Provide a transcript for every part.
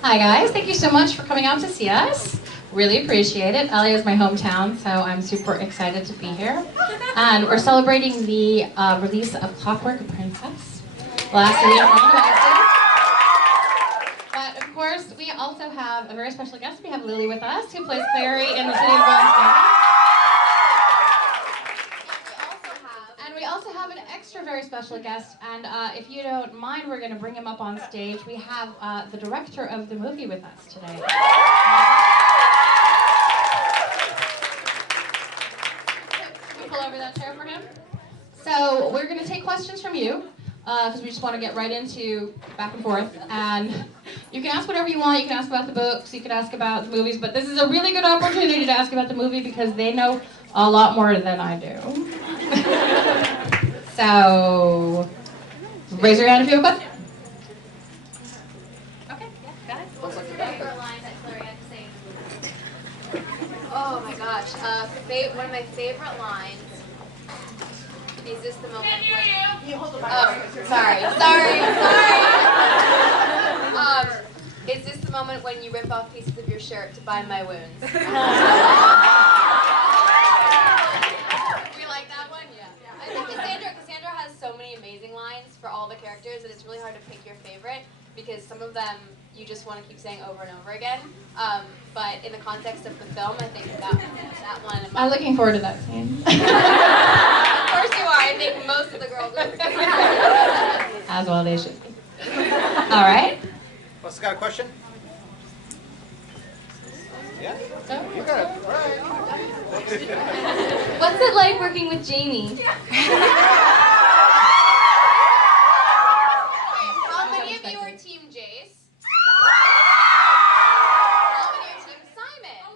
Hi guys, thank you so much for coming out to see us. Really appreciate it. LA is my hometown, so I'm super excited to be here. And we're celebrating the release of Clockwork Princess. Last week, but of course, we also have a very special guest. We have Lily with us, who plays Clary in the City of Bones. We also have an extra very special guest, and if you don't mind, we're going to bring him up on stage. We have the director of the movie with us today. Can we pull over that chair for him? So we're going to take questions from you, because we just want to get right into back and forth. And you can ask whatever you want. You can ask about the books, you can ask about the movies, but this is a really good opportunity to ask about the movie because they know a lot more than I do. So, raise your hand if you have a question. Okay, yeah, got it. What's your favorite line that Clary had to say? Oh my gosh, one of my favorite lines is this the moment when... You hold the microphone. Sorry. Is this the moment when you rip off pieces of your shirt to bind my wounds? Cassandra has so many amazing lines for all the characters that it's really hard to pick your favorite because some of them you just want to keep saying over and over again. But in the context of the film, I think that one. I'm looking forward to that scene. Of course you are. I think most of the girls are. As well they should be. All right. What's got a question? Yeah? You got it. All right. What's it like working with Jeannie? How many of you are Team Jace? How many are Team Simon?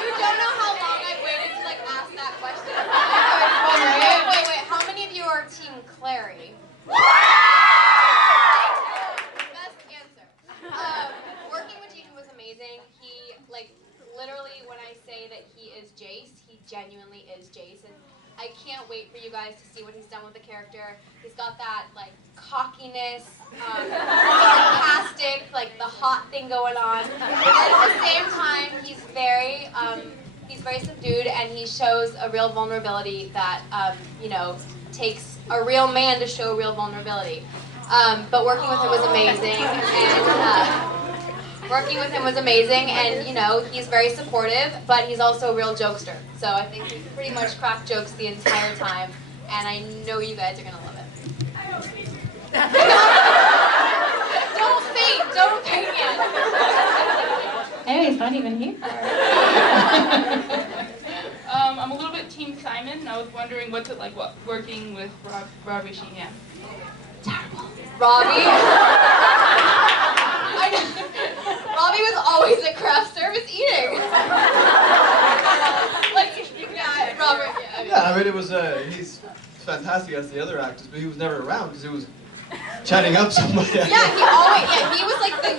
You don't know how long I've waited to ask that question. Wait. How many of you are Team Clary? Best answer. Working with Jeannie was amazing. He, literally, when I say that he is Jace, he genuinely is Jace. And I can't wait for you guys to see what he's done with the character. He's got that, cockiness, sarcastic, the hot thing going on. And at the same time, he's very subdued, and he shows a real vulnerability that, takes a real man to show real vulnerability. But working with him was amazing, and he's very supportive, but he's also a real jokester. So I think he pretty much cracked jokes the entire time, and I know you guys are gonna love it. Don't faint yet. Hey, he's not even here. I'm a little bit Team Simon, and I was wondering what's it like working with Robbie Sheehan. Terrible. Robbie? Robbie was always at craft service eating. Robert. It was, he's fantastic as the other actors, but he was never around because he was chatting up somebody. He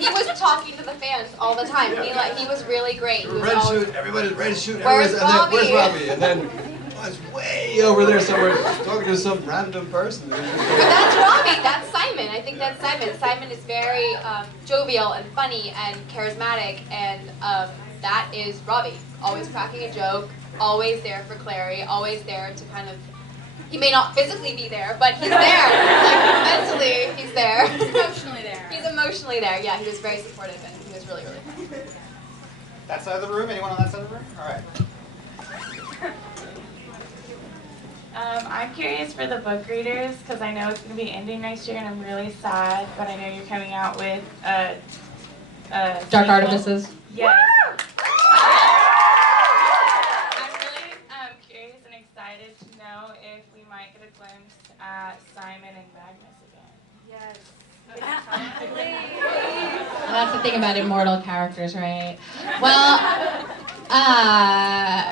was talking to the fans all the time. He was really great. Everybody's ready to shoot. Where's Robbie? Where's Robbie? And then was way over there somewhere talking to some random person. But that's Robbie. That's Simon. I think that's Simon. Simon is very jovial and funny and charismatic, and that is Robbie. Always cracking a joke, always there for Clary, always there to kind of... He may not physically be there, but he's there. Mentally, he's there. He's emotionally there. He's emotionally there. Yeah, he was very supportive, and he was really, really fun. That side of the room? Anyone on that side of the room? All right. I'm curious for the book readers because I know it's going to be ending next year and I'm really sad, but I know you're coming out with Dark Artifices. Yes. I'm really curious and excited to know if we might get a glimpse at Simon and Magnus again. Yes. That's the thing about Immortal Characters, right? Well,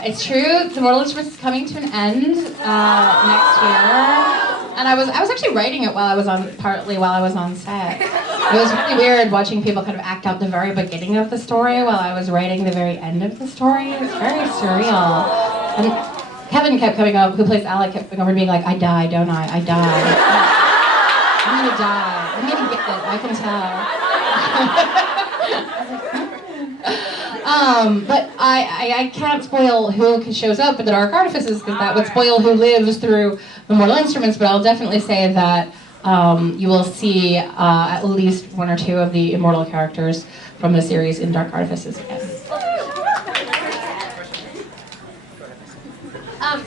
it's true. The Immortal Characters is coming to an end next year, and I was actually writing it partly while I was on set. It was really weird watching people kind of act out the very beginning of the story while I was writing the very end of the story. It's very surreal. And Kevin kept coming up, who plays Alec, kept coming over and being like, "I die, don't I? I die. I'm gonna die. I'm gonna get I can tell. But I can't spoil who shows up at the Dark Artifices because that would spoil who lives through the Mortal Instruments, but I'll definitely say that you will see at least one or two of the Immortal characters from the series in Dark Artifices again.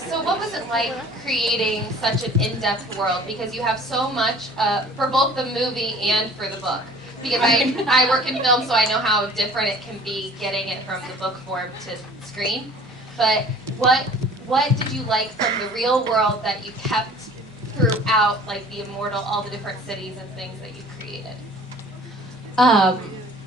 So what was it like creating such an in-depth world? Because you have so much for both the movie and for the book. Because I work in film, so I know how different it can be getting it from the book form to screen. But what did you like from the real world that you kept throughout, like the Immortal, all the different cities and things that you created?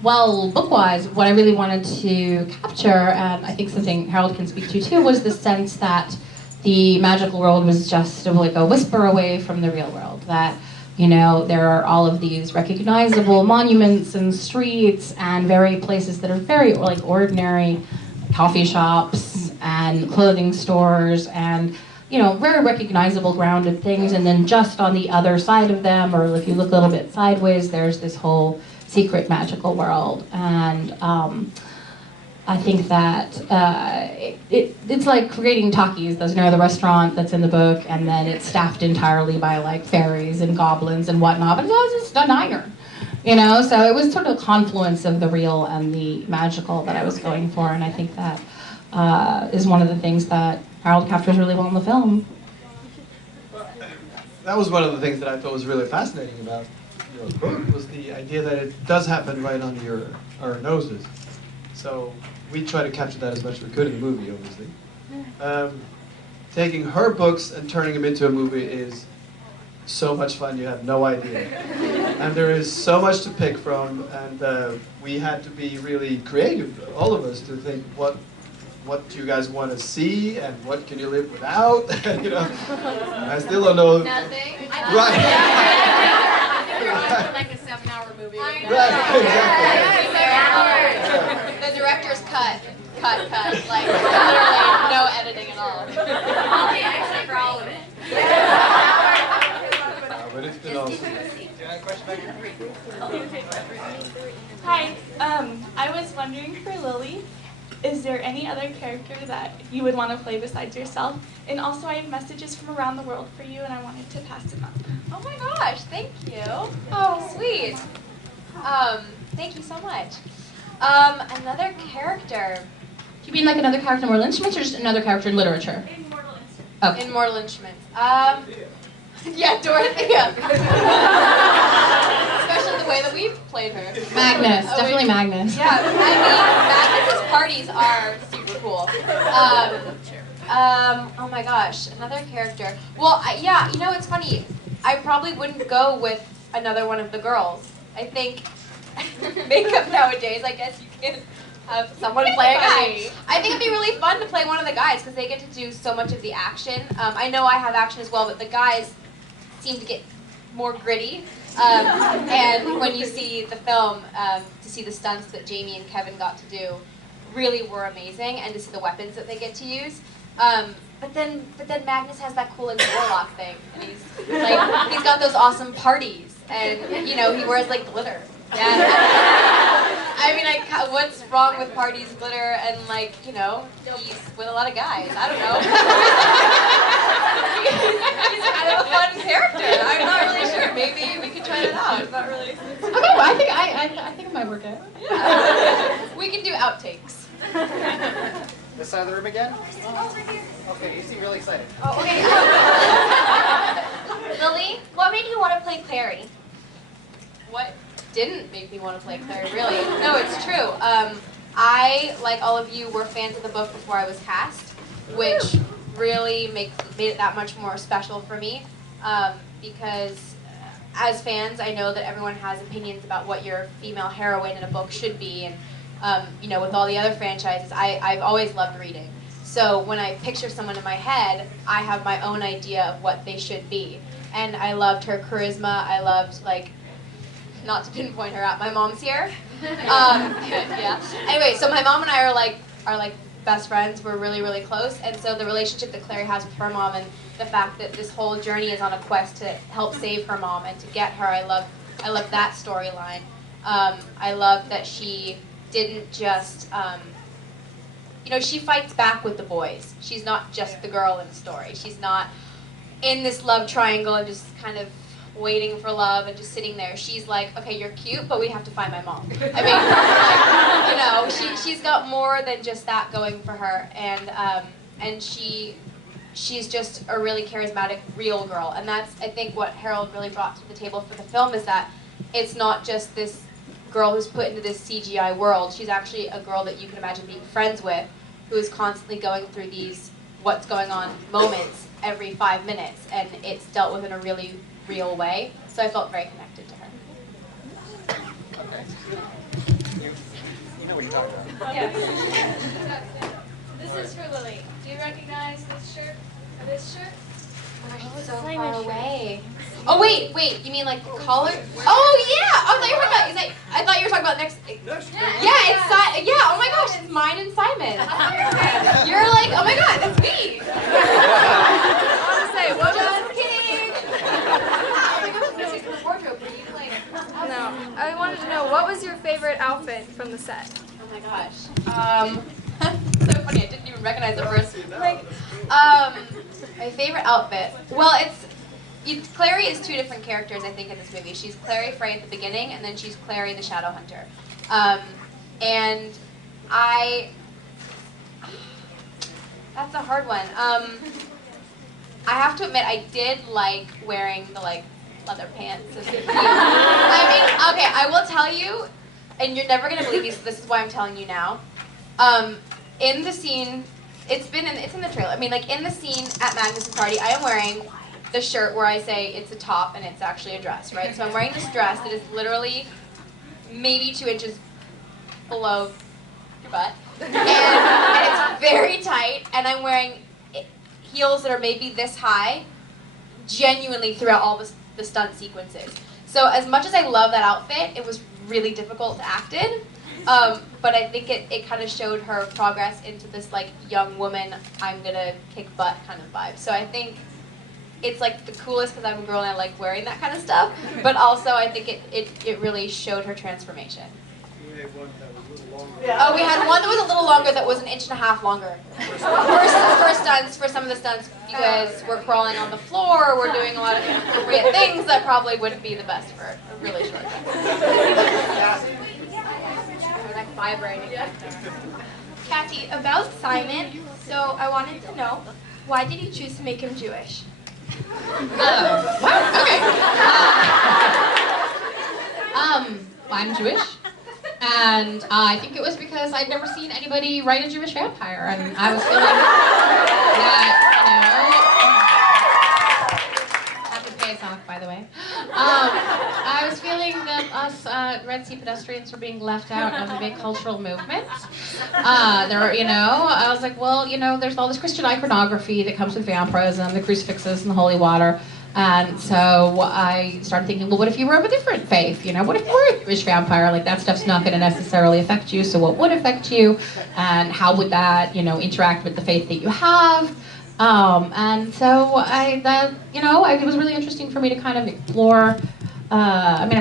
Well, book-wise, what I really wanted to capture, and I think something Harold can speak to too, was the sense that the magical world was just like a whisper away from the real world. That, you know, there are all of these recognizable monuments and streets and very places that are very like ordinary coffee shops and clothing stores and, you know, very recognizable grounded things. And then just on the other side of them, or if you look a little bit sideways, there's this whole secret magical world. And I think that it's like creating Takis, those, you know, the restaurant that's in the book, and then it's staffed entirely by like fairies and goblins and whatnot, but it was just a diner, you know? So it was sort of a confluence of the real and the magical that I was going for, and I think that is one of the things that Harold captures really well in the film. That was one of the things that I thought was really fascinating about your book, was the idea that it does happen right under our noses. So we try to capture that as much as we could in the movie, obviously. Taking her books and turning them into a movie is so much fun, you have no idea. And there is so much to pick from, and we had to be really creative, all of us, to think what do you guys want to see and what can you live without. You know, I still don't know. Nothing. Right. Like a 7-hour movie. Right, exactly. The director's cut, like literally no editing at all. I'll be actually for all of it. But it's been awesome. Do you have a question back here? Hi, I was wondering for Lily, is there any other character that you would want to play besides yourself? And also I have messages from around the world for you and I wanted to pass them up. Oh my gosh, thank you. Oh, sweet. Thank you so much. Another character. Do you mean like another character in Mortal Instruments, or just another character in literature? Immortal Instruments. Okay. In Mortal Instruments. Yeah, Dorothea. Especially the way that we've played her. Magnus, definitely Magnus. Yeah, I mean, Magnus's parties are super cool. Oh my gosh, another character. Well, yeah, you know, it's funny. I probably wouldn't go with another one of the girls. I think makeup nowadays, I guess you can have someone play a guy. I think it'd be really fun to play one of the guys because they get to do so much of the action. I know I have action as well, but the guys seem to get more gritty. And when you see the film, to see the stunts that Jamie and Kevin got to do really were amazing, and to see the weapons that they get to use. But then Magnus has that cool like warlock thing, and he's got those awesome parties, and you know he wears like glitter. Yeah. I mean, what's wrong with parties, glitter, and like you know he's with a lot of guys. I don't know. He's kind of a fun character. I'm not really sure. Maybe we could try that out. I'm not really. Okay, well, I think it might work out. Yeah. We can do outtakes. This side of the room again? Okay, you seem really excited. Oh, okay. Lily, what made you want to play Clary? What didn't make me want to play Clary, really? No, it's true. I, like all of you, were fans of the book before I was cast, which really made it that much more special for me. Because as fans, I know that everyone has opinions about what your female heroine in a book should be, and you know, with all the other franchises, I've always loved reading. So when I picture someone in my head, I have my own idea of what they should be. And I loved her charisma. I loved, like, not to pinpoint her out, my mom's here. Yeah. Anyway, so my mom and I are like best friends. We're really, really close. And so the relationship that Clary has with her mom, and the fact that this whole journey is on a quest to help save her mom and to get her, I love I love that storyline. I love that she didn't just, she fights back with the boys. She's not just the girl in the story. She's not in this love triangle and just kind of waiting for love and just sitting there. She's like, okay, you're cute, but we have to find my mom. I mean, she's got more than just that going for her, and she's just a really charismatic, real girl. And that's, I think, what Harold really brought to the table for the film, is that it's not just this girl who's put into this CGI world. She's actually a girl that you can imagine being friends with, who is constantly going through these what's going on moments every 5 minutes, and it's dealt with in a really real way. So I felt very connected to her. Okay. You know what you're talking about. Yes. This is for Lily. Do you recognize this shirt? Or this shirt? Oh, so far away. Oh wait, you mean like the collar? Oh yeah! I thought you were talking about next. Yeah, it's yeah. Oh my gosh, it's mine and Simon. You're like, oh my god, that's me. I want to say, what was kidding? Oh my gosh, this is the wardrobe. Were you like? No. I wanted to know, what was your favorite outfit from the set? Oh my gosh. So funny. I didn't even recognize it first. Like, my favorite outfit. Well, Clary is two different characters, I think, in this movie. She's Clary Fray at the beginning, and then she's Clary the Shadow Hunter. And that's a hard one. I have to admit, I did like wearing the leather pants. I mean, okay, I will tell you, and you're never gonna believe me, so this is why I'm telling you now. In the scene, it's in the trailer. I mean, like in the scene at Magnus's party, I am wearing the shirt where I say it's a top and it's actually a dress, right? So I'm wearing this dress that is literally maybe 2 inches below your butt, and it's very tight, and I'm wearing heels that are maybe this high, genuinely throughout all the stunt sequences. So as much as I love that outfit, it was really difficult to act in. But I think it kind of showed her progress into this like young woman, I'm gonna kick butt kind of vibe. So I think it's like the coolest because I'm a girl and I like wearing that kind of stuff. But also I think it really showed her transformation. We had one that was a little longer. Yeah. Oh, we had one that was a little longer, that was 1.5 inches longer. For stunts, for some of the stunts, because we're crawling on the floor, we're doing a lot of inappropriate things that probably wouldn't be the best for a really short dress. Like vibrating. Kathy, about Simon, so I wanted to know, why did you choose to make him Jewish? What? Okay. I'm Jewish, and I think it was because I'd never seen anybody write a Jewish vampire, and I was feeling that, happy Pesach, by the way. I was feeling that us Red Sea pedestrians were being left out of a big cultural movement. I was like, well, there's all this Christian iconography that comes with vampirism, the crucifixes and the holy water. And so I started thinking, well, what if you were of a different faith? What if you were a Jewish vampire? Like, that stuff's not going to necessarily affect you, so what would affect you? And how would that, interact with the faith that you have? And so it was really interesting for me to kind of explore. I'm a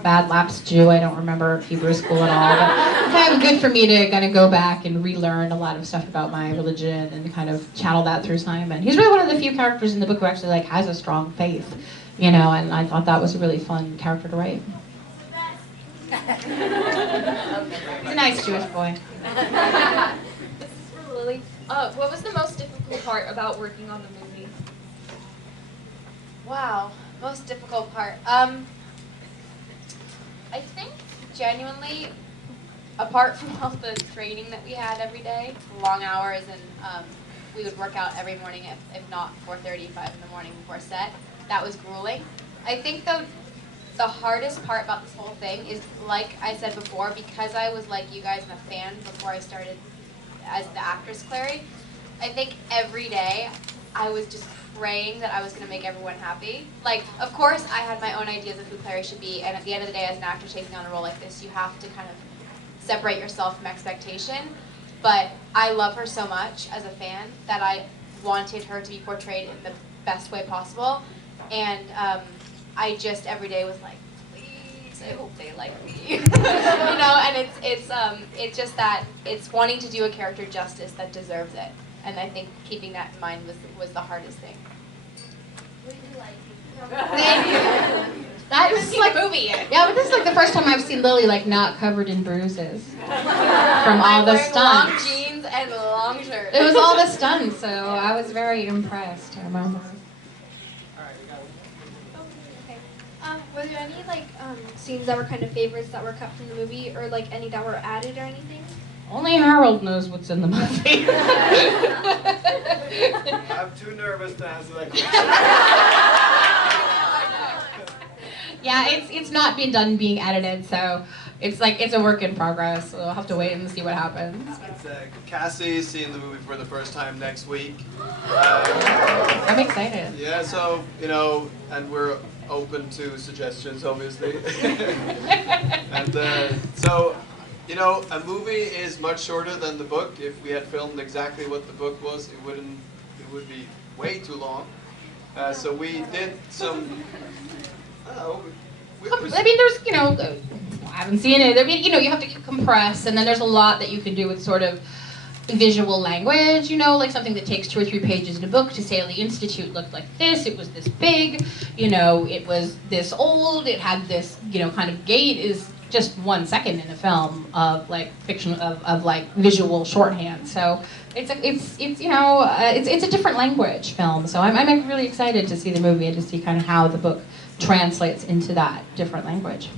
bad lapsed Jew. I don't remember Hebrew school at all. But it's kind of good for me to kind of go back and relearn a lot of stuff about my religion and kind of channel that through Simon. He's really one of the few characters in the book who actually has a strong faith, and I thought that was a really fun character to write. He's a nice Jewish boy. This is for Lily. What was the most difficult part about working on the movie? Wow, most difficult part. I think genuinely, apart from all the training that we had every day, long hours, and we would work out every morning, if not 4:30, 5 in the morning before set, that was grueling. I think though, the hardest part about this whole thing is, like I said before, because I was like you guys and a fan before I started as the actress Clary, I think every day I was just praying that I was going to make everyone happy. Like, of course, I had my own ideas of who Clary should be, and at the end of the day, as an actor taking on a role like this, you have to kind of separate yourself from expectation. But I love her so much as a fan that I wanted her to be portrayed in the best way possible, and I just every day was like, please I hope they like me. You know, and it's just that it's wanting to do a character justice that deserves it. And I think keeping that in mind was the hardest thing. Thank you. That is like a movie yet. Yeah, but this is like the first time I've seen Lily like not covered in bruises from all the Long stunts. jeans and long shirts. It was all the stunts, so I was very impressed. I remember. Were there any scenes that were kind of favorites that were cut from the movie, or like any that were added or anything? Only Harold knows what's in the movie. I'm too nervous to answer that question. Yeah, it's not been done being edited, so it's a work in progress. So we'll have to wait and see what happens. Cassie's seeing the movie for the first time next week. I'm excited. Yeah, so and we're open to suggestions, obviously. And so, a movie is much shorter than the book. If we had filmed exactly what the book was, it would be way too long. So we did some. I don't know. I mean, there's I haven't seen it. I mean, you have to compress, and then there's a lot that you can do with sort of visual language, like something that takes 2 or 3 pages in a book to say, oh, the Institute looked like this, it was this big, it was this old, it had this, kind of gait is just 1 second in a film of like fiction, of like visual shorthand. So it's a different language film. So I'm really excited to see the movie and to see kind of how the book translates into that different language.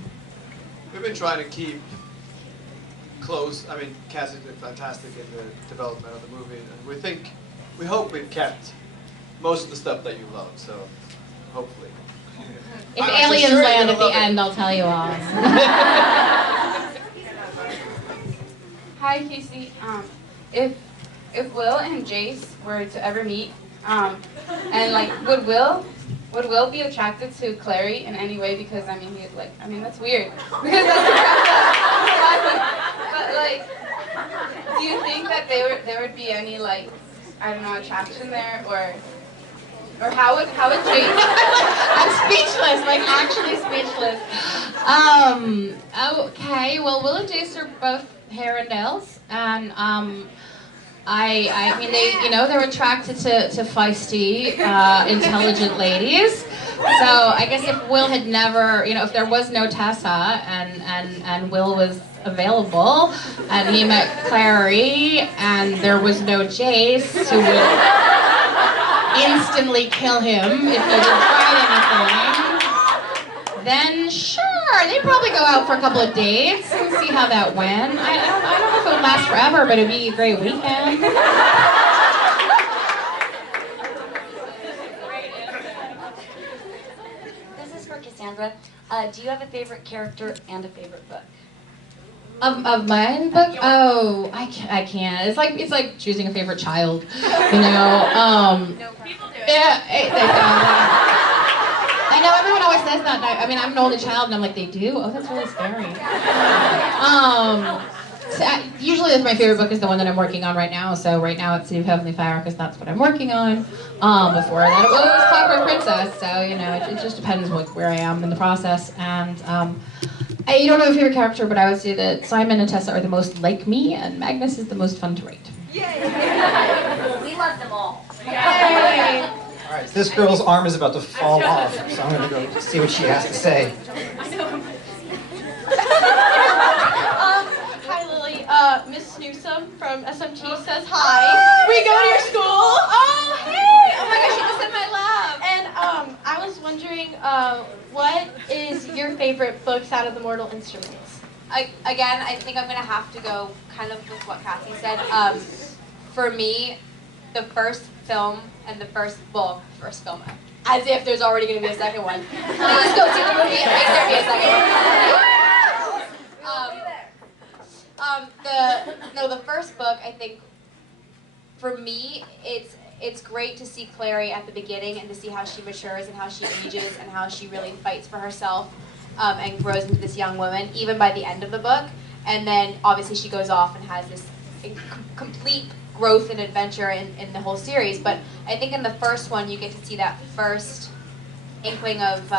We've been trying to keep close. I mean, Cassie did fantastic in the development of the movie, and we hope we've kept most of the stuff that you love. So, hopefully. If aliens land at the end, I'll tell you all. Hi, Casey. If Will and Jace were to ever meet, and like, would Will be attracted to Clary in any way? Because that's weird. Because but like, do you think that there would be any like, I don't know, attraction there, or how would Jace? I'm speechless, like actually speechless. Okay, well, Will and Jace are both hair and nails, and I mean, they're attracted to feisty, intelligent ladies. So I guess if Will had never, if there was no Tessa and Will was available and he met Clary and there was no Jace who would instantly kill him if he had tried anything, then sure, they'd probably go out for a couple of dates and see how that went. I don't know if it would last forever, but it'd be a great weekend. This is for Cassandra. Do you have a favorite character and a favorite book? Of mine book? Oh, I can't. It's like choosing a favorite child, No, people do it. Yeah, I know everyone always says that. I mean, I'm an only child, and I'm like, they do? Oh, that's really scary. Usually, my favorite book is the one that I'm working on right now. So right now, it's City of Heavenly Fire, because that's what I'm working on. Before that, it was Clockwork Princess. So it just depends where I am in the process. And I don't have a favorite character, but I would say that Simon and Tessa are the most like me, and Magnus is the most fun to rate. Yay! We love them all. All right, this girl's arm is about to fall off, so I'm going to go see what she has to say. Hi, Lily. Miss Newsom from SMT says hi. We go to your school. Oh, hey! Oh my gosh, she just said my love. And I was wondering, what is your favorite books out of the Mortal Instruments? Again, I think I'm going to have to go kind of with what Cassie said. For me, the first film and the first film, as if there's already going to be a second one. Let's go see the movie and make there be a second one. The first book, I think, for me, it's great to see Clary at the beginning and to see how she matures and how she ages and how she really fights for herself and grows into this young woman, even by the end of the book. And then, obviously, she goes off and has this complete growth and adventure in the whole series. But I think in the first one, you get to see that first inkling of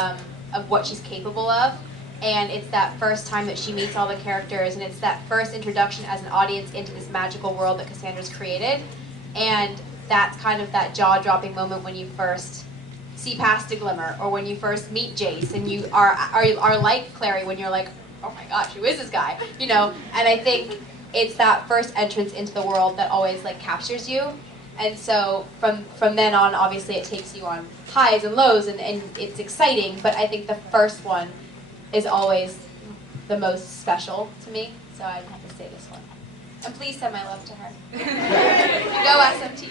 what she's capable of. and it's that first time that she meets all the characters, and it's that first introduction as an audience into this magical world that Cassandra's created, and that's kind of that jaw-dropping moment when you first see past a glimmer, or when you first meet Jace, and you are like Clary when you're like, oh my gosh, who is this guy? You know, and I think it's that first entrance into the world that always like captures you, and so from then on, obviously it takes you on highs and lows, and it's exciting, but I think the first one is always the most special to me, so I'd have to say this one. And please send my love to her. Go SMT.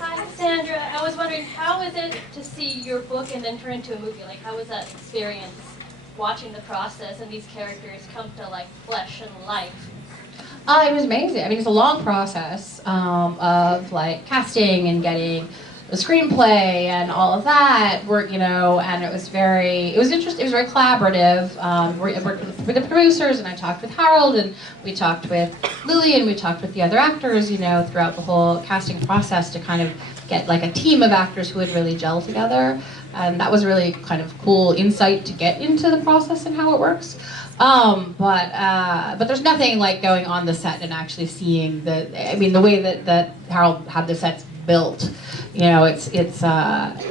Hi, Cassandra. I was wondering, how is it to see your book and then turn into a movie? Like, how was that experience, watching the process and these characters come to like flesh and life? It was amazing. I mean, it's a long process of like casting and getting the screenplay and all of that work, you know, and it was interesting. It was very collaborative. I worked with the producers, and I talked with Harold, and we talked with Lily, and we talked with the other actors, you know, throughout the whole casting process to kind of get like a team of actors who would really gel together. And that was really kind of cool insight to get into the process and how it works. But there's nothing like going on the set and actually seeing the way that Harold had the sets built. You know, it's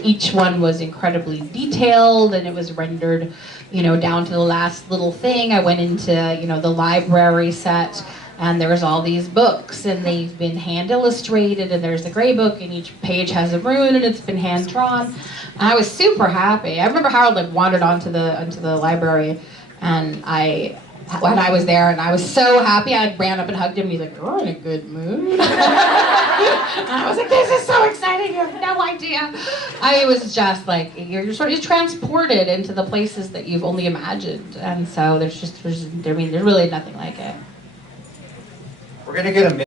each one was incredibly detailed, and it was rendered, you know, down to the last little thing. I went into, you know, the library set, and there was all these books, and they've been hand illustrated, and there's a gray book, and each page has a rune, and it's been hand drawn. And I was super happy. I remember Harold like wandered onto the library, and when I was there, and I was so happy, I ran up and hugged him, and he's like, "You're in a good mood." And I was like, "This is so exciting! You have no idea." It was just like you're transported into the places that you've only imagined, and so there's really nothing like it. We're gonna get a